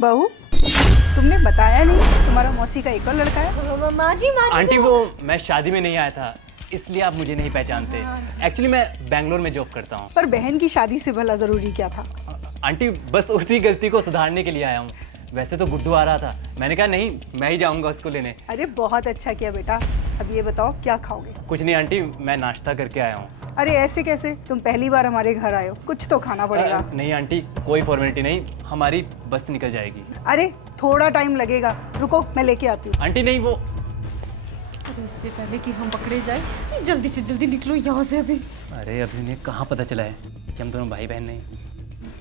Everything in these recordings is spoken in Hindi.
बहू, तुमने बताया नहीं तुम्हारा मौसी का एक और लड़का है? माँ जी आंटी वो मैं शादी में नहीं आया था, इसलिए आप मुझे नहीं पहचानते। एक्चुअली मैं बैंगलोर में जॉब करता हूँ। पर बहन की शादी से भला जरूरी क्या था? आंटी बस उसी गलती को सुधारने के लिए आया हूँ। वैसे तो गुड्डू आ रहा था, मैंने कहा नहीं मैं ही जाऊँगा उसको लेने। अरे बहुत अच्छा किया बेटा। अब ये बताओ क्या खाओगे? कुछ नहीं आंटी, मैं नाश्ता करके आया हूँ। अरे ऐसे कैसे, तुम पहली बार हमारे घर आए हो, कुछ तो खाना पड़ेगा। नहीं आंटी, कोई फॉर्मेलिटी नहीं, हमारी बस निकल जाएगी। अरे थोड़ा टाइम लगेगा, रुको मैं लेके आती हूँ। आंटी नहीं वो अरे उससे पहले कि हम पकड़े जाए, जल्दी से जल्दी निकलो यहाँ से अभी। अरे अभी उन्हें कहाँ पता चला है कि हम दोनों भाई बहन नहीं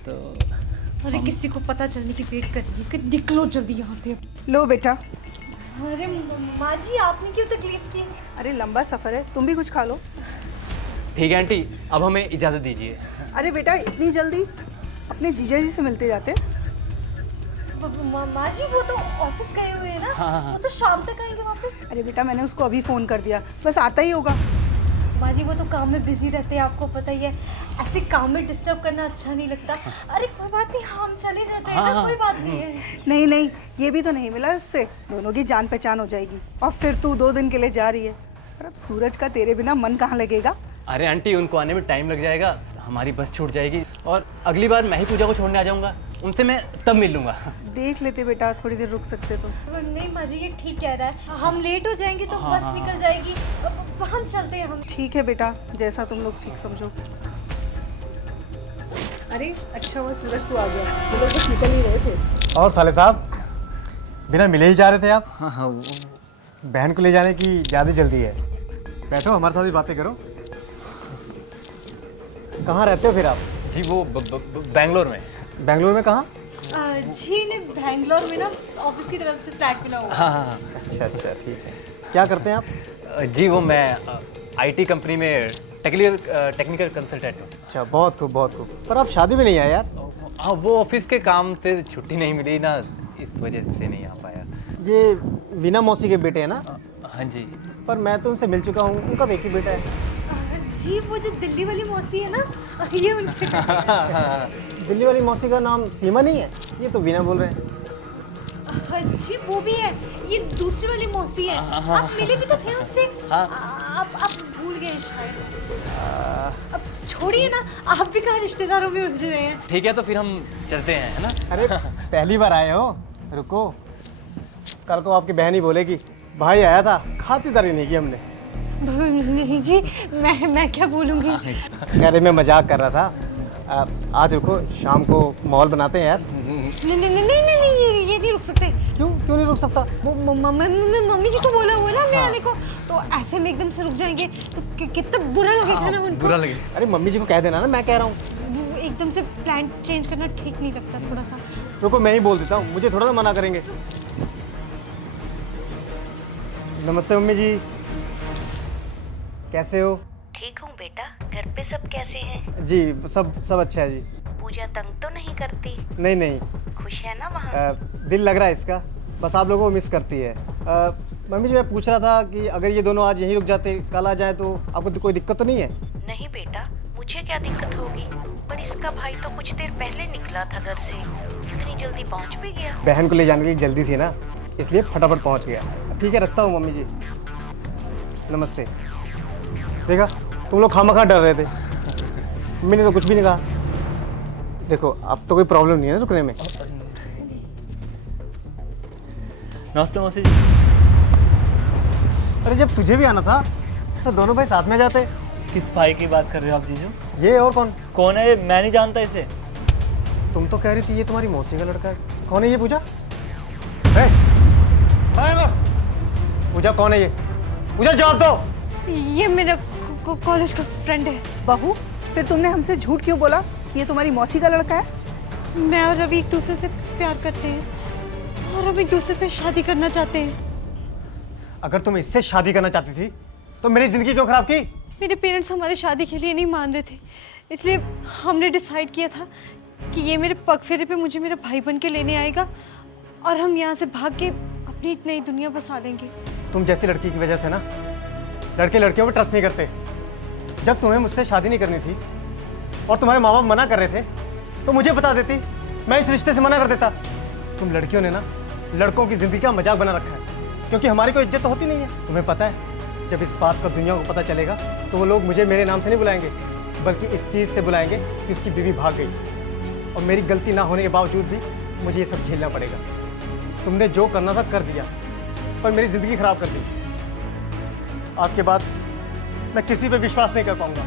तो। अरे किसी को पता चलने की वेट करनी है कि निकलो जल्दी यहाँ से। लो बेटा। अरे माँ जी आपने क्यों तकलीफ की? अरे लंबा सफर है, तुम भी कुछ खा लो। ठीक है आंटी, अब हमें इजाज़त दीजिए। अरे बेटा इतनी जल्दी? अपने जीजा जी से मिलते जाते। माँ जी वो तो ऑफिस गए हुए हैं ना। हाँ। वो तो शाम तक आएंगे वापस। अरे बेटा मैंने उसको अभी फ़ोन कर दिया, बस आता ही होगा। माँ जी वो तो काम में बिजी रहते हैं, आपको पता ही है। ऐसे काम में डिस्टर्ब करना अच्छा नहीं लगता। अरे कोई बात नहीं, हम चले जाते हैं ना, कोई बात नहीं है। नहीं नहीं, ये भी तो नहीं मिला उससे, दोनों की जान पहचान हो जाएगी। और फिर तू 2 दिन के लिए जा रही है, और अब सूरज का तेरे बिना मन कहाँ लगेगा? अरे आंटी उनको आने में टाइम लग जाएगा, हमारी बस छूट जाएगी और अगली बार मैं ही पूजा को छोड़ने आ जाऊंगा, उनसे मैं तब मिल लूंगा। देख लेते बेटा, थोड़ी देर रुक सकते तो। नहीं माँ जी ये ठीक कह रहा है, हम लेट हो जाएंगे तो बस निकल जाएगी। अब हम चलते हैं हम। ठीक है बेटा, जैसा तुम लोग ठीक समझो। अरे अच्छा हुआ सूरज तू आ गया, ये लोग बस निकल ही रहे थे। और साले साहब, बिना मिले ही जा रहे थे आप? हाँ वो बहन को ले जाने की ज़्यादा जल्दी है। बैठो हमारे साथ भी बातें करो। कहाँ रहते हो फिर आप? जी वो बैंगलोर में। बेंगलोर में कहाँ? जी ने बैंगलोर में ना ऑफिस की तरफ से फ्लैट मिला हुआ। हाँ। अच्छा अच्छा ठीक है। क्या करते हैं आप? जी वो मैं आईटी कंपनी में टेक्निकल कंसल्टेंट हूँ। अच्छा बहुत खूब बहुत खूब। पर आप शादी में नहीं आए यार? हाँ वो ऑफिस के काम से छुट्टी नहीं मिली ना, इस वजह से नहीं आ पाया। ये वीना मौसी के बेटे हैं ना? हाँ जी। पर मैं तो उनसे मिल चुका हूँ, उनका एक ही बेटा है। जी वो जो दिल्ली वाली मौसी है ना, ये उनके। दिल्ली वाली मौसी का नाम सीमा नहीं है? ये तो वीना बोल रहे हैं। जी वो भी है, ये दूसरी वाली मौसी है। आप मिले भी तो थे उनसे। आप भूल गए शायद। अब छोड़िए ना, आप भी कहाँ रिश्तेदारों में उलझ रहे हैं। ठीक है तो फिर हम चलते हैं, है ना? अरे पहली बार आए हो, रुको। कल को आपकी बहन ही बोलेगी भाई आया था, खातिरदारी नहीं की हमने। नहीं जी, मैं क्या बोलूँगी। अरे मैं मजाक कर रहा था। आज रुको, शाम को माहौल बनाते हैं यार। नहीं, ये नहीं रुक सकते। क्यों नहीं रुक सकता? वो मम्मी जी को बोला हुआ ना हमें आने को, तो ऐसे में एकदम से रुक जाएंगे तो कितना बुरा लगेगा ना उनको। बुरा लगे। अरे मम्मी जी को कह देना ना, मैं कह रहा हूँ। वो एकदम से प्लान चेंज करना ठीक नहीं लगता थोड़ा सा। रुको मैं ही बोल देता हूँ, मुझे थोड़ा ना मना करेंगे। नमस्ते मम्मी जी, कैसे हो? ठीक हूँ बेटा, घर पे सब कैसे हैं? जी सब अच्छा है जी। पूजा तंग तो नहीं करती? नहीं। खुश है ना वहाँ? दिल लग रहा है इसका, बस आप लोगों को मिस करती है। मम्मी जी मैं पूछ रहा था कि अगर ये दोनों आज यहीं रुक जाते, कल आ जाए तो आपको कोई दिक्कत तो नहीं है? नहीं बेटा, मुझे क्या दिक्कत होगी, पर इसका भाई तो कुछ देर पहले निकला था घर से, इतनी जल्दी पहुँच भी गया। बहन को ले जाने की जल्दी थी ना, इसलिए फटाफट पहुँच गया। ठीक है रखता हूँ मम्मी जी, नमस्ते। देखा, तुम लोग खामखा डर रहे थे, मैंने तो कुछ भी नहीं कहा। देखो अब तो कोई प्रॉब्लम नहीं है ना रुकने में। नमस्ते मौसी जी। अरे जब तुझे भी आना था तो दोनों भाई साथ में जाते। किस भाई की बात कर रहे हो आप जीजू? ये और कौन? कौन है ये? मैं नहीं जानता इसे। तुम तो कह रही थी ये तुम्हारी मौसी का लड़का है। कौन है ये पूजा? पूजा कौन है ये? पूजा जवाब दो। ये मेरा कॉलेज का फ्रेंड है। बहू, फिर तुमने हमसे झूठ क्यों बोला ये तुम्हारी मौसी का लड़का है? मैं और रवि एक दूसरे से प्यार करते हैं और हम एक दूसरे से शादी करना चाहते हैं। अगर तुम इससे शादी करना चाहती थी तो मेरी जिंदगी क्यों खराब की? मेरे पेरेंट्स हमारे शादी के लिए नहीं मान रहे थे, इसलिए हमने डिसाइड किया था कि ये मेरे पग फेरे पे मुझे मेरा भाई बन के लेने आएगा और हम यहाँ से भाग के अपनी एक नई दुनिया बसा लेंगे। तुम जैसी लड़की की वजह से ना लड़के लड़कियों पर ट्रस्ट नहीं करते। जब तुम्हें मुझसे शादी नहीं करनी थी और तुम्हारे माँ बाप मना कर रहे थे तो मुझे बता देती, मैं इस रिश्ते से मना कर देता। तुम लड़कियों ने ना लड़कों की ज़िंदगी का मजाक बना रखा है, क्योंकि हमारी कोई इज्जत तो होती नहीं है। तुम्हें पता है, जब इस बात का दुनिया को पता चलेगा तो वो लोग मुझे मेरे नाम से नहीं बुलाएंगे, बल्कि इस चीज़ से बुलाएंगे कि उसकी बीवी भाग गई। और मेरी गलती ना होने के बावजूद भी मुझे ये सब झेलना पड़ेगा। तुमने जो करना था कर दिया, पर मेरी ज़िंदगी ख़राब कर दी। आज के बाद मैं किसी पे विश्वास नहीं कर पाऊंगा।